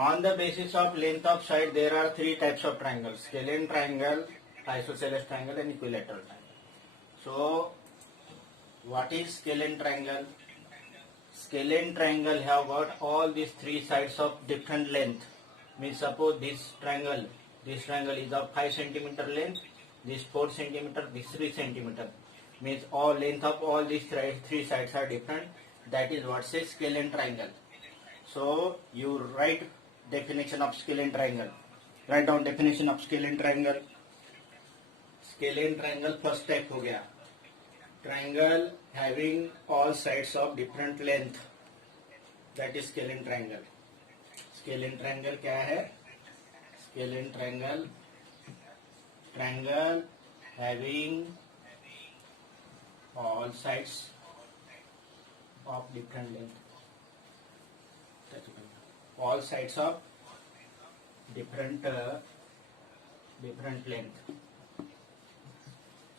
On the basis of length of side, there are three types of triangles: scalene triangle, isosceles triangle, and equilateral triangle. So, what is scalene triangle? Scalene triangle have got all these three sides of different length. Means suppose this triangle is of 5 centimeter length, this 4 centimeter, this 3 centimeter. Means all length of all these three sides are different. That is what says scalene triangle. So you write definition of scalene triangle. Write down definition of scalene triangle. Scalene triangle first type हो गया. Triangle having all sides of different length. That is scalene triangle. Scalene triangle क्या है? Scalene triangle having all sides of different length. All sides of different length.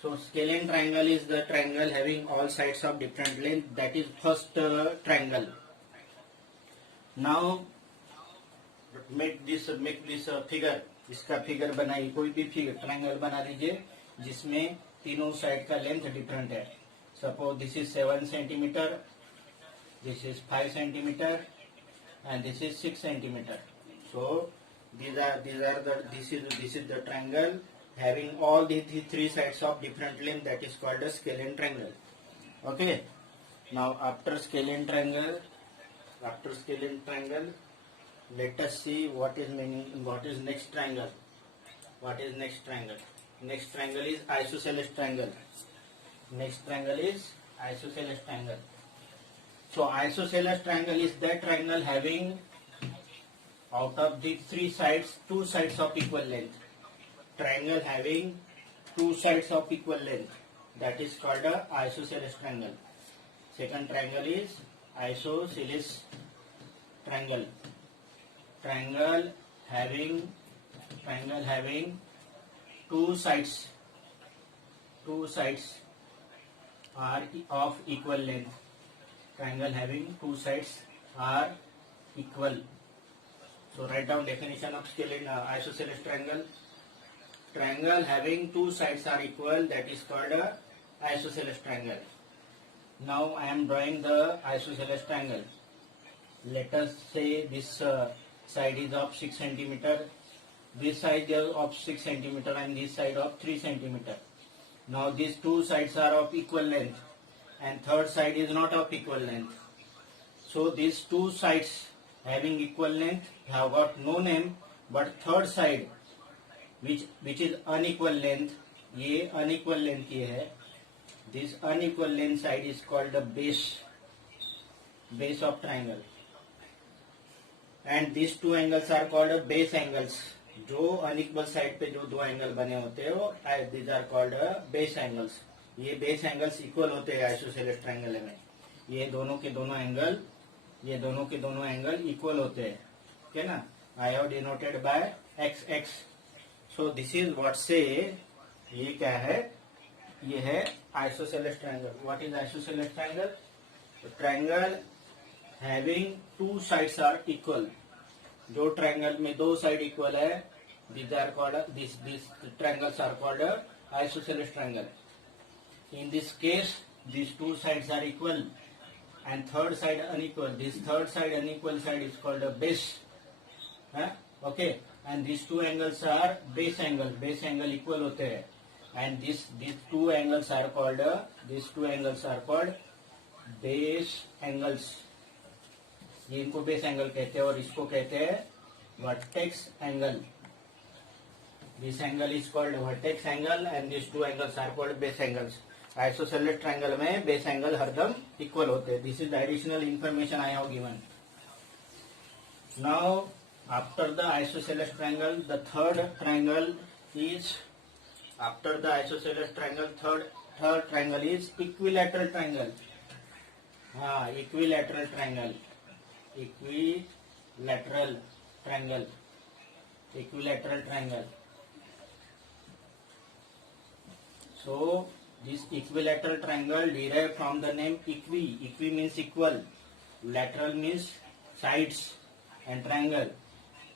So scalene triangle is the triangle having all sides of different length. That is first triangle. Now make this figure. इसका figure बनाइए. कोई भी figure triangle बना दीजिए जिसमें तीनों side का length different है. Suppose this is 7 centimetre, this is 5 centimetre, and this is 6 centimeter. So this is the triangle having all the three sides of different length. That is called a scalene triangle. Okay. Now after scalene triangle, let us see what is next triangle. What is next triangle? Next triangle is isosceles triangle. Next triangle is isosceles triangle. So isosceles triangle is that triangle having out of the three sides, two sides of equal length. Triangle having two sides of equal length. That is called a isosceles triangle. Second triangle is isosceles triangle. Triangle having two sides are of equal length. Triangle having two sides are equal. So write down definition of scalene isosceles triangle. Triangle having two sides are equal. That is called a isosceles triangle. Now I am drawing the isosceles triangle. Let us say this side is of 6 centimeter. This side is of 6 centimeter and this side of 3 centimeter. Now these two sides are of equal length. And third side is not of equal length. So these two sides having equal length have got no name, but third side which is unequal length, ये unequal length ये है. This unequal length side is called the base of triangle. And these two angles are called base angles. जो unequal side पे जो दो angle बने होते हैं वो these are called base angles. ये बेस एंगल्स इक्वल होते हैं आइसोसेलेस ट्रायंगल में. ये दोनों के दोनों एंगल इक्वल होते हैं. ठीक है ना. I have denoted by X X. So this is what say ये क्या है? ये है isosceles triangle. What is isosceles triangle? Triangle having two sides are equal. जो ट्रायंगल में दो साइड इक्वल है, these triangles are called isosceles triangle. In this case, these two sides are equal and third side unequal. This third side unequal side is called a base. Okay. And these two angles are base angle. Base angle equal होते हैं. And these two angles are called base angles. ये इनको base angle कहते हैं और इसको कहते हैं vertex angle. This angle is called vertex angle and these two angles are called base angles. Isosceles triangle में बेस एंगल हरदम इक्वल होते हैं. This is the additional information I have given. Now after the isosceles triangle the third triangle is after the isosceles triangle third triangle is equilateral triangle. Equilateral triangle. So this equilateral triangle derived from the name equi. Equi means equal, lateral means sides, and triangle.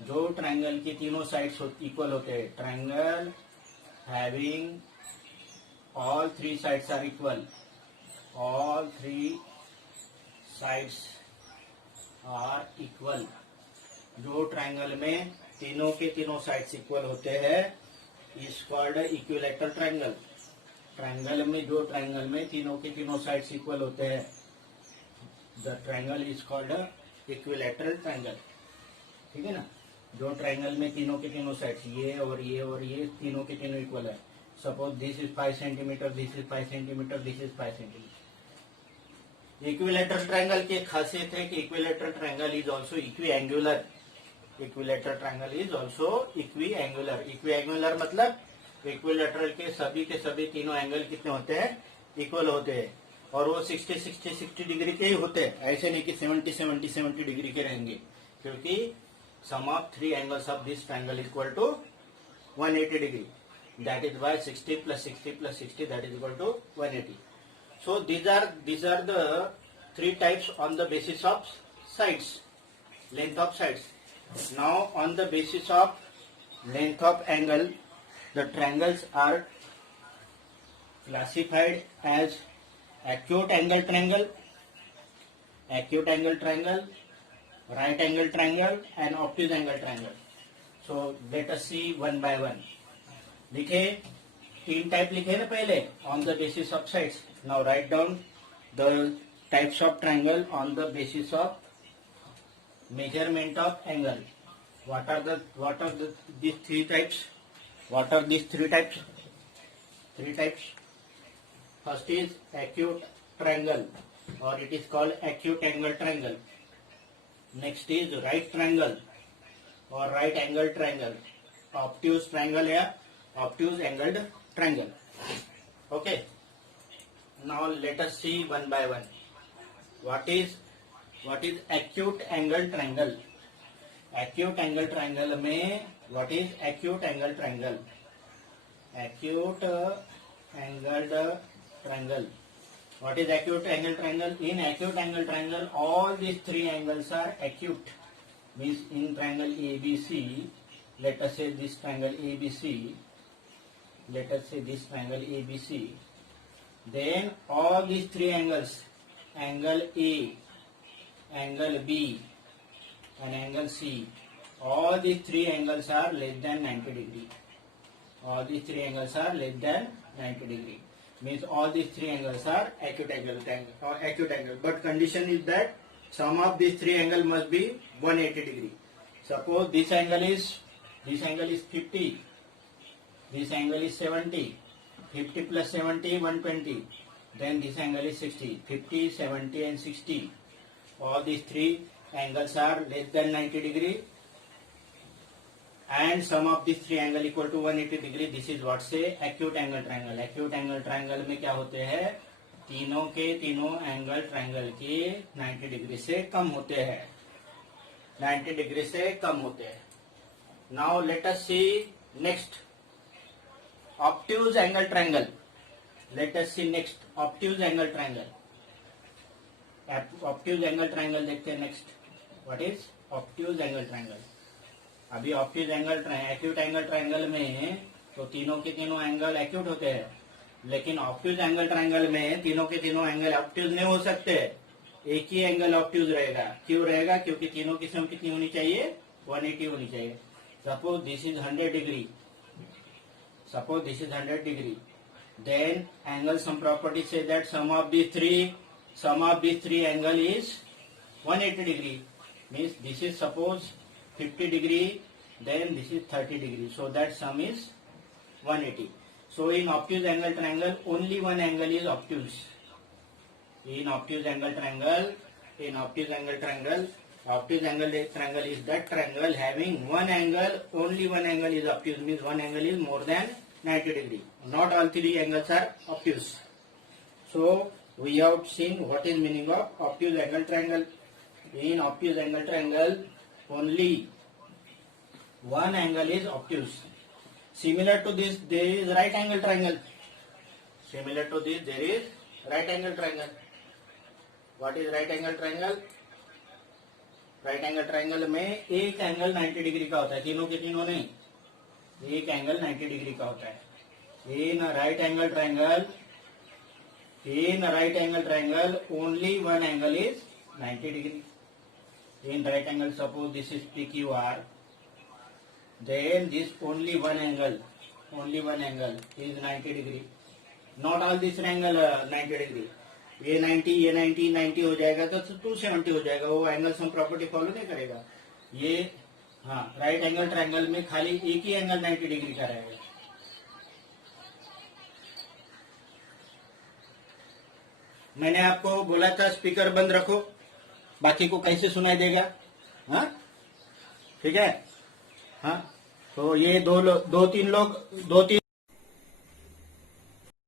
जो triangle की तीनों sides equal होते हैं, triangle having all three sides are equal, all three sides are equal, जो triangle में तीनों के तीनों साइड्स इक्वल होते हैं is called equilateral triangle. Triangle में जो ट्रायंगल में तीनों के तीनों साइड्स इक्वल होते हैं, the triangle is called equilateral triangle. ठीक है ना, जो ट्रायंगल में तीनों के तीनों साइड्स ये और ये और ये तीनों के तीनों इक्वल है। Suppose this is 5 centimetre, this is 5 centimetre, this is 5 centimetre. Equilateral triangle की खासियत है कि equilateral triangle is also equi angular. Equilateral triangle is also equi angular. Equi angular मतलब इक्विलैटरल के सभी तीनों एंगल कितने होते हैं, इक्वल होते हैं, और वो 60 डिग्री के ही होते हैं। ऐसे नहीं कि 70 डिग्री के रहेंगे, क्योंकि sum of three angles of this triangle equal to 180 degree. That is why 60 + 60 + 60 that is equal to 180। So these are the three types on the basis of sides, length of sides. Now on the basis of length of angle, the triangles are classified as acute angle triangle, acute angle triangle, right angle triangle and obtuse angle triangle. So let us see one by one. लिखे तीन type लिखे ना पहले, on the basis of sides. Now write down the types of triangle on the basis of measurement of angle. what are these three types? What are these three types? Three types. First is acute triangle, or it is called acute angle triangle. Next is right triangle or right angle triangle. Obtuse triangle या obtuse angled triangle. Okay. Now let us see one by one. What is acute angle triangle? Acute angle triangle में what is acute angle triangle? Acute angled triangle. What is acute angle triangle? In acute angle triangle, all these three angles are acute. Means in triangle ABC, let us say this triangle ABC. Let us say this triangle ABC. Then all these three angles, angle A, angle B, and angle C, all these three angles are less than 90 degree. All these three angles are less than 90 degree. Means all these three angles are acute angle or acute angle. But condition is that sum of these three angles must be 180 degree. Suppose this angle is 50. This angle is 70. 50 plus 70, 120. Then this angle is 60. 50, 70 and 60. All these three angles are less than 90 degree. And sum of these three angle equal to 180 degree. This is what say acute angle triangle. Acute angle triangle में क्या होते हैं, तीनों के तीनों angle triangle के 90 degree से कम होते हैं, 90 डिग्री से कम होते हैं. Now let us see next obtuse angle triangle. Let us see next obtuse angle triangle. Obtuse angle triangle देखते हैं next. What is obtuse angle triangle? अभी obtuse angle acute angle triangle में तो तीनों के तीनों एंगल एक्यूट होते हैं, लेकिन ऑब्ट्यूज एंगल ट्रायंगल में तीनों के तीनों एंगल ऑब्ट्यूज नहीं हो सकते. एक ही एंगल ऑब्ट्यूज रहेगा. क्यों रहेगा? क्योंकि तीनों की सम कितनी होनी चाहिए? 180 होनी चाहिए. Suppose this is 100 degree. Suppose this is 100 degree. Then angle sum property से that sum of this three angle is 180 degree. Means this is suppose 50 degree, then this is 30 degree. So that sum is 180. So in obtuse angle triangle, only one angle is obtuse. In obtuse angle triangle, obtuse angle triangle is that triangle having one angle, only one angle is obtuse. Means one angle is more than 90 degree. Not all three angles are obtuse. So we have seen what is meaning of obtuse angle triangle. In obtuse angle triangle, only one angle is obtuse. Similar to this, there is right angle triangle. Similar to this, there is right angle triangle. What is right angle triangle? Right angle triangle में एक angle 90 degree का होता है, तीनों के तीनों नहीं, एक एंगल 90 डिग्री का होता है. In a right angle triangle, only one angle is 90 degree. In right angle, suppose this is PQR, then this only one angle is 90 degree. Not all this angle 90 degree. ये 90 हो जाएगा तो 270 हो जाएगा. वो एंगल सम प्रॉपर्टी फॉलो नहीं करेगा. ये हाँ, राइट एंगल ट्राइंगल में खाली एक ही एंगल 90 डिग्री का रहेगा. मैंने आपको बोला था स्पीकर बंद रखो, बाकी को कैसे सुनाई देगा. हाँ ठीक है. हाँ तो ये दो तीन